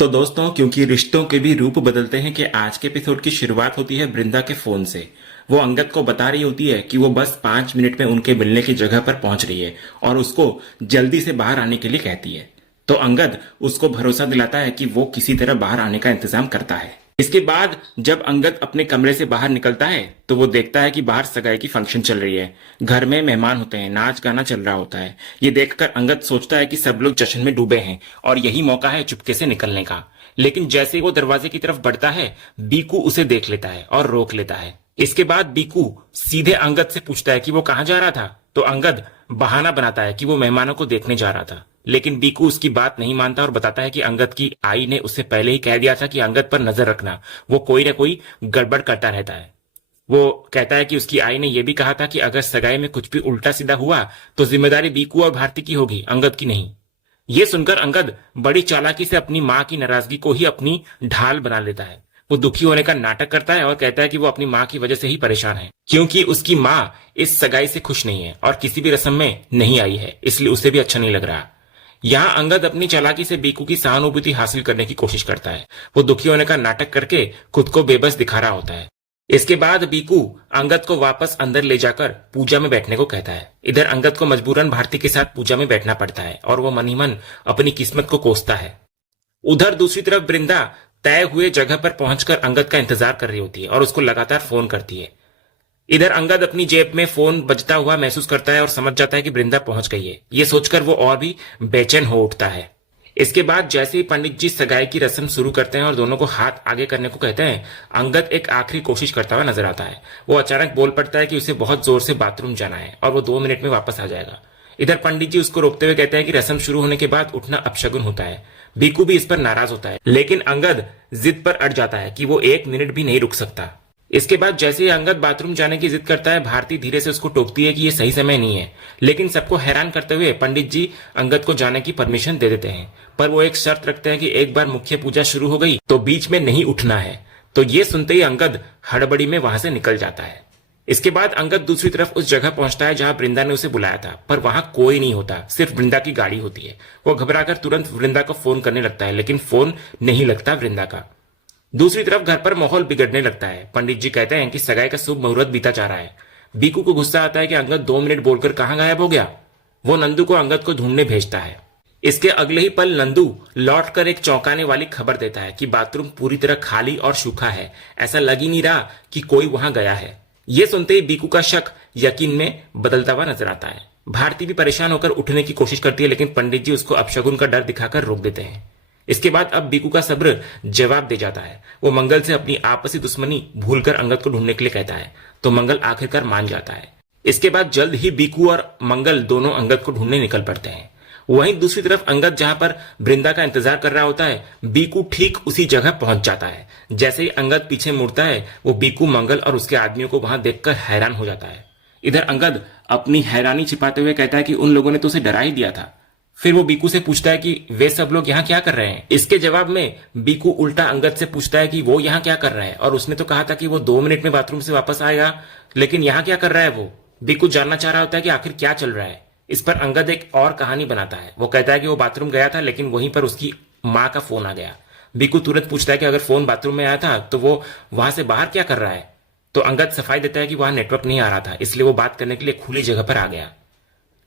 तो दोस्तों, क्योंकि रिश्तों के भी रूप बदलते हैं कि आज के एपिसोड की शुरुआत होती है वृंदा के फोन से। वो अंगद को बता रही होती है कि वो बस 5 मिनट में उनके मिलने की जगह पर पहुंच रही है और उसको जल्दी से बाहर आने के लिए कहती है। तो अंगद उसको भरोसा दिलाता है कि वो किसी तरह बाहर आने का इंतजाम करता है। इसके बाद जब अंगद अपने कमरे से बाहर निकलता है तो वो देखता है कि बाहर सगाई की फंक्शन चल रही है। घर में मेहमान होते हैं, नाच गाना चल रहा होता है। ये देखकर अंगद सोचता है कि सब लोग जश्न में डूबे हैं और यही मौका है चुपके से निकलने का। लेकिन जैसे ही वो दरवाजे की तरफ बढ़ता है, बीकू उसे देख लेता है और रोक लेता है। इसके बाद बीकू सीधे अंगद से पूछता है कि वो कहाँ जा रहा था। तो अंगद बहाना बनाता है कि वो मेहमानों को देखने जा रहा था, लेकिन बीकू उसकी बात नहीं मानता और बताता है कि अंगद की आई ने उससे पहले ही कह दिया था कि अंगद पर नजर रखना, वो कोई ना कोई गड़बड़ करता रहता है। वो कहता है कि उसकी आई ने यह भी कहा था कि अगर सगाई में कुछ भी उल्टा सीधा हुआ तो जिम्मेदारी बीकू और भारती की होगी, अंगद की नहीं। ये सुनकर अंगद बड़ी चालाकी से अपनी मां की नाराजगी को ही अपनी ढाल बना लेता है। वो दुखी होने का नाटक करता है और कहता है कि वो अपनी मां की वजह से ही परेशान है, क्योंकि उसकी मां इस सगाई से खुश नहीं है और किसी भी रस्म में नहीं आई है, इसलिए उसे भी अच्छा नहीं लग रहा। यहाँ अंगद अपनी चालाकी से बीकू की सहानुभूति हासिल करने की कोशिश करता है। वो दुखी होने का नाटक करके खुद को बेबस दिखा रहा होता है। इसके बाद बीकू अंगद को वापस अंदर ले जाकर पूजा में बैठने को कहता है। इधर अंगद को मजबूरन भारती के साथ पूजा में बैठना पड़ता है और वो मन ही मन अपनी किस्मत को कोसता है। उधर दूसरी तरफ वृंदा तय हुए जगह पर पहुंचकर अंगद का इंतजार कर रही होती है और उसको लगातार फोन करती है। इधर अंगद अपनी जेब में फोन बजता हुआ महसूस करता है और समझ जाता है कि वृंदा पहुंच गई है। ये सोचकर वो और भी बेचैन हो उठता है। इसके बाद जैसे ही पंडित जी सगाई की रस्म शुरू करते हैं और दोनों को हाथ आगे करने को कहते हैं, अंगद एक आखिरी कोशिश करता हुआ नजर आता है। वो अचानक बोल पड़ता है कि उसे बहुत जोर से बाथरूम जाना है और वो 2 मिनट में वापस आ जाएगा। इधर पंडित जी उसको रोकते हुए कहते हैं कि रस्म शुरू होने के बाद उठना अपशगुन होता है। बीकू भी इस पर नाराज होता है, लेकिन अंगद जिद पर अड़ जाता है कि वो 1 मिनट भी नहीं रुक सकता। इसके बाद जैसे ही अंगद बाथरूम जाने की जिद करता है, भारती धीरे से उसको टोकती है कि ये सही समय नहीं है। लेकिन सबको हैरान करते हुए पंडित जी अंगद को जाने की परमिशन दे देते हैं, पर वो एक शर्त रखते हैं कि एक बार मुख्य पूजा शुरू हो गई तो बीच में नहीं उठना है। तो ये सुनते ही अंगद हड़बड़ी में वहां से निकल जाता है। इसके बाद अंगद दूसरी तरफ उस जगह पहुंचता है जहां वृंदा ने उसे बुलाया था, पर वहां कोई नहीं होता, सिर्फ वृंदा की गाड़ी होती है। वो घबराकर तुरंत वृंदा को फोन करने लगता है, लेकिन फोन नहीं लगता वृंदा का। दूसरी तरफ घर पर माहौल बिगड़ने लगता है। पंडित जी कहते हैं कि सगाई का शुभ मुहूर्त बीता जा रहा है। बीकू को गुस्सा आता है कि अंगद 2 मिनट बोलकर कहां गायब हो गया। वो नंदू को अंगद को ढूंढने भेजता है। इसके अगले ही पल नंदू लौटकर एक चौंकाने वाली खबर देता है कि बाथरूम पूरी तरह खाली और सूखा है, ऐसा लग ही नहीं रहा कि कोई वहां गया है। यह सुनते ही बीकू का शक यकीन में बदलता हुआ नजर आता है। भारती भी परेशान होकर उठने की कोशिश करती है, लेकिन पंडित जी उसको अपशगुन का डर दिखाकर रोक देते हैं। इसके बाद अब बीकू का सब्र जवाब दे जाता है। वो मंगल से अपनी आपसी दुश्मनी भूलकर अंगद को ढूंढने के लिए कहता है, तो मंगल आखिरकार मान जाता है। इसके बाद जल्द ही बीकू और मंगल दोनों अंगद को ढूंढने निकल पड़ते हैं। वहीं दूसरी तरफ अंगद जहां पर वृंदा का इंतजार कर रहा होता है, बीकू ठीक उसी जगह पहुंच जाता है। जैसे ही अंगद पीछे मुड़ता है, वो बीकू, मंगल और उसके आदमियों को वहां देखकर हैरान हो जाता है। इधर अंगद अपनी हैरानी छिपाते हुए कहता है कि उन लोगों ने तो उसे डरा ही दिया था। फिर वो बीकू से पूछता है कि वे सब लोग यहाँ क्या कर रहे हैं। इसके जवाब में बीकू उल्टा अंगद से पूछता है कि वो यहाँ क्या कर रहा है, और उसने तो कहा था कि वो 2 मिनट में बाथरूम से वापस आएगा, लेकिन यहाँ क्या कर रहा है वो। बीकू जानना चाह रहा होता है कि आखिर क्या चल रहा है। इस पर अंगद एक और कहानी बनाता है। वो कहता है कि वो बाथरूम गया था, लेकिन वहीं पर उसकी माँ का फोन आ गया। बीकू तुरंत पूछता है कि अगर फोन बाथरूम में आया था तो वो वहां से बाहर क्या कर रहा है। तो अंगद सफाई देता है कि वहां नेटवर्क नहीं आ रहा था, इसलिए वो बात करने के लिए खुली जगह पर आ गया।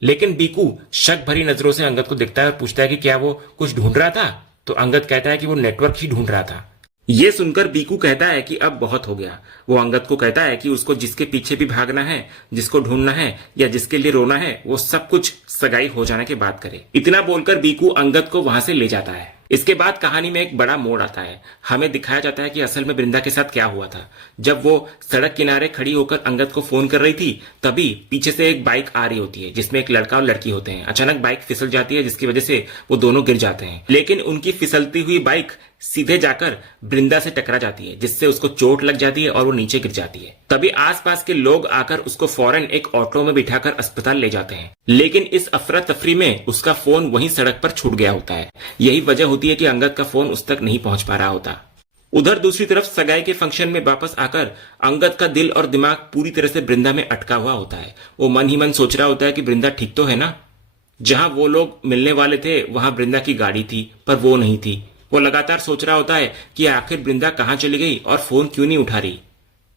लेकिन बीकू शक भरी नजरों से अंगद को देखता है और पूछता है कि क्या वो कुछ ढूंढ रहा था। तो अंगद कहता है कि वो नेटवर्क ही ढूंढ रहा था। यह सुनकर बीकू कहता है कि अब बहुत हो गया। वो अंगद को कहता है कि उसको जिसके पीछे भी भागना है, जिसको ढूंढना है या जिसके लिए रोना है, वो सब कुछ सगाई हो जाने के बाद करे। इतना बोलकर बीकू अंगद को वहां से ले जाता है। इसके बाद कहानी में एक बड़ा मोड़ आता है। हमें दिखाया जाता है कि असल में वृंदा के साथ क्या हुआ था। जब वो सड़क किनारे खड़ी होकर अंगद को फोन कर रही थी, तभी पीछे से एक बाइक आ रही होती है जिसमें एक लड़का और लड़की होते हैं। अचानक बाइक फिसल जाती है, जिसकी वजह से वो दोनों गिर जाते हैं, लेकिन उनकी फिसलती हुई बाइक सीधे जाकर वृंदा से टकरा जाती है, जिससे उसको चोट लग जाती है और वो नीचे गिर जाती है। तभी आसपास के लोग आकर उसको फौरन एक ऑटो में बिठाकर अस्पताल ले जाते हैं, लेकिन इस अफरा तफरी में उसका फोन वहीं सड़क पर छूट गया होता है। यही वजह होती है कि अंगद का फोन उस तक नहीं पहुंच पा रहा होता। उधर दूसरी तरफ सगाई के फंक्शन में वापस आकर अंगद का दिल और दिमाग पूरी तरह से वृंदा में अटका हुआ होता है। वो मन ही मन सोच रहा होता है कि वृंदा ठीक तो है ना। जहां वो लोग मिलने वाले थे वहां वृंदा की गाड़ी थी, पर वो नहीं थी। वो लगातार सोच रहा होता है कि आखिर वृंदा कहाँ चली गई और फोन क्यों नहीं उठा रही।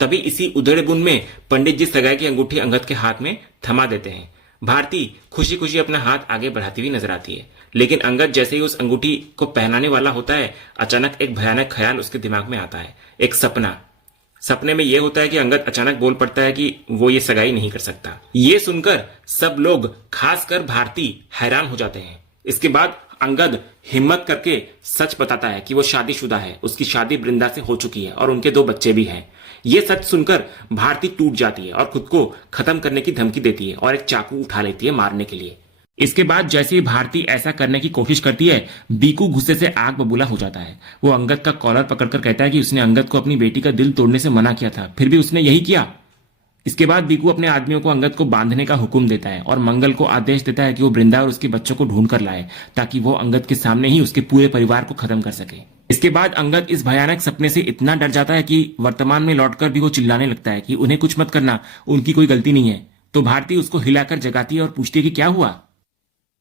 तभी इसी उधेड़ बुन में पंडित जी सगाई की अंगूठी अंगद के हाथ में थमा देते हैं। भारती खुशी खुशी अपना हाथ आगे बढ़ाती हुई नजर आती है, लेकिन अंगद जैसे ही उस अंगूठी को पहनाने वाला होता है, अचानक एक भयानक ख्याल उसके दिमाग में आता है। एक सपना। सपने में यह होता है कि अंगद अचानक बोल पड़ता है कि वो ये सगाई नहीं कर सकता। ये सुनकर सब लोग, खासकर भारती, हैरान हो जाते हैं। इसके बाद अंगद हिम्मत करके सच बताता है कि वो शादीशुदा है, उसकी शादी वृंदा से हो चुकी है और उनके 2 बच्चे भी हैं। ये सच सुनकर भारती टूट जाती है और खुद को खत्म करने की धमकी देती है और एक चाकू उठा लेती है मारने के लिए। इसके बाद जैसे ही भारती ऐसा करने की कोशिश करती है, बीकू गुस्से से आग बबूला हो जाता है। वो अंगद का कॉलर पकड़कर कहता है कि उसने अंगद को अपनी बेटी का दिल तोड़ने से मना किया था, फिर भी उसने यही किया। इसके बाद बीकू अपने आदमियों को अंगद को बांधने का हुक्म देता है और मंगल को आदेश देता है कि वो वृंदा और उसके बच्चों को ढूंढ कर लाए, ताकि वो अंगद के सामने ही उसके पूरे परिवार को खत्म कर सके। इसके बाद अंगद इस भयानक सपने से इतना डर जाता है कि वर्तमान में लौटकर भी वो चिल्लाने लगता है कि उन्हें कुछ मत करना, उनकी कोई गलती नहीं है। तो भारती उसको हिलाकर जगाती है और पूछती है कि क्या हुआ।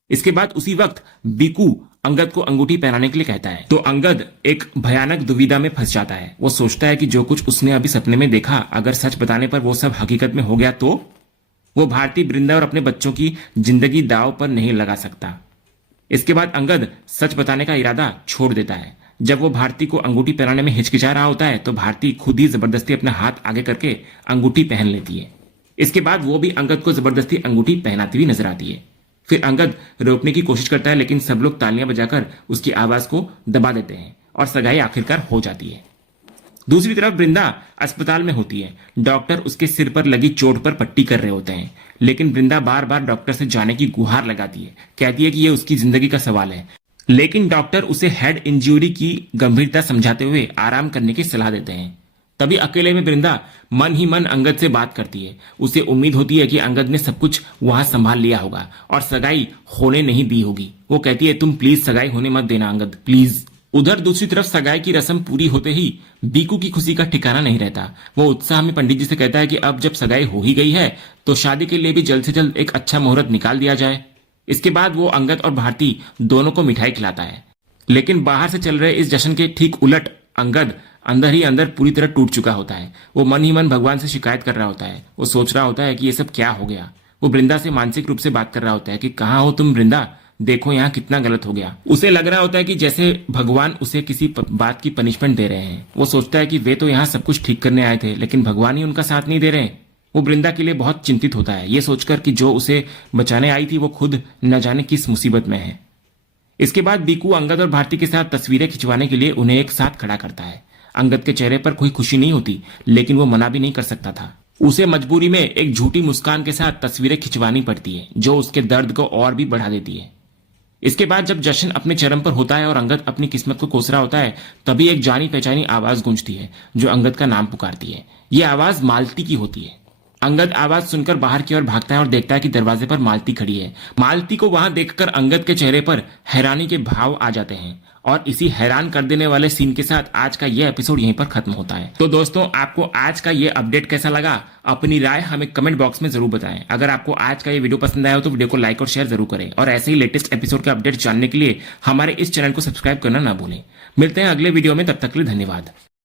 इसके बाद उसी वक्त बीकू अंगद को अंगूठी पहनाने के लिए कहता है, तो अंगद एक भयानक दुविधा में फंस जाता है। वो सोचता है कि जो कुछ उसने अभी सपने में देखा, अगर सच बताने पर वो सब हकीकत में हो गया तो वो भारती, वृंदा और अपने बच्चों की जिंदगी दांव पर नहीं लगा सकता। इसके बाद अंगद सच बताने का इरादा छोड़ देता है। जब वो भारती को अंगूठी पहनाने में हिचकिचा रहा होता है, तो भारती खुद ही जबरदस्ती अपना हाथ आगे करके अंगूठी पहन लेती है। इसके बाद वो भी अंगद को जबरदस्ती अंगूठी पहनाती हुई नजर आती है। फिर अंगद रोकने की कोशिश करता है, लेकिन सब लोग तालियां बजाकर उसकी आवाज को दबा देते हैं और सगाई आखिरकार हो जाती है। दूसरी तरफ वृंदा अस्पताल में होती है। डॉक्टर उसके सिर पर लगी चोट पर पट्टी कर रहे होते हैं, लेकिन वृंदा बार बार डॉक्टर से जाने की गुहार लगाती है, कहती है कि यह उसकी जिंदगी का सवाल है। लेकिन डॉक्टर उसे हेड इंजरी की गंभीरता समझाते हुए आराम करने की सलाह देते हैं। तभी अकेले में वृंदा मन ही मन अंगद से बात करती है। उसे उम्मीद होती है कि अंगद ने सब कुछ वहां संभाल लिया होगा और सगाई होने नहीं दी होगी। वो कहती है, तुम प्लीज सगाई होने मत देना अंगद, प्लीज। उधर दूसरी तरफ सगाई की रस्म पूरी होते ही बीकू की खुशी का ठिकाना नहीं रहता। वो उत्साह में पंडित जी से कहता है कि अब जब सगाई हो ही गई है तो शादी के लिए भी जल्द से जल्द एक अच्छा मुहूर्त निकाल दिया जाए। इसके बाद वो अंगद और भारती दोनों को मिठाई खिलाता है, लेकिन बाहर से चल रहे इस जश्न के ठीक उलट अंगद अंदर ही अंदर पूरी तरह टूट चुका होता है। वो मन ही मन भगवान से शिकायत कर रहा होता है। वो सोच रहा होता है कि ये सब क्या हो गया। वो वृंदा से मानसिक रूप से बात कर रहा होता है कि कहाँ हो तुम वृंदा, देखो यहाँ कितना गलत हो गया। उसे लग रहा होता है कि जैसे भगवान उसे किसी बात की पनिशमेंट दे रहे हैं। वो सोचता है कि वे तो यहाँ सब कुछ ठीक करने आए थे, लेकिन भगवान ही उनका साथ नहीं दे रहे। वो वृंदा के लिए बहुत चिंतित होता है, ये सोचकर कि जो उसे बचाने आई थी वो खुद न जाने किस मुसीबत में है। इसके बाद बीकू अंगद और भारती के साथ तस्वीरें खिंचवाने के लिए उन्हें एक साथ खड़ा करता है। अंगद के चेहरे पर कोई खुशी नहीं होती, लेकिन वो मना भी नहीं कर सकता था। उसे मजबूरी में एक झूठी मुस्कान के साथ तस्वीरें खिंचवानी पड़ती है, जो उसके दर्द को और भी बढ़ा देती है। इसके बाद जब जश्न अपने चरम पर होता है और अंगद अपनी किस्मत को कोस रहा होता है, तभी एक जानी पहचानी आवाज गूंजती है जो अंगद का नाम पुकारती है। ये आवाज मालती की होती है। अंगद आवाज सुनकर बाहर की ओर भागता है और देखता है कि दरवाजे पर मालती खड़ी है। मालती को वहां देखकर अंगद के चेहरे पर हैरानी के भाव आ जाते हैं और इसी हैरान कर देने वाले सीन के साथ आज का ये एपिसोड यहीं पर खत्म होता है। तो दोस्तों, आपको आज का ये अपडेट कैसा लगा? अपनी राय हमें कमेंट बॉक्स में जरूर बताएं। अगर आपको आज का ये वीडियो पसंद आया हो तो वीडियो को लाइक और शेयर जरूर करें और ऐसे ही लेटेस्ट एपिसोड के अपडेट जानने के लिए हमारे इस चैनल को सब्सक्राइब करना ना भूलें। मिलते हैं अगले वीडियो में, तब तक के लिए धन्यवाद।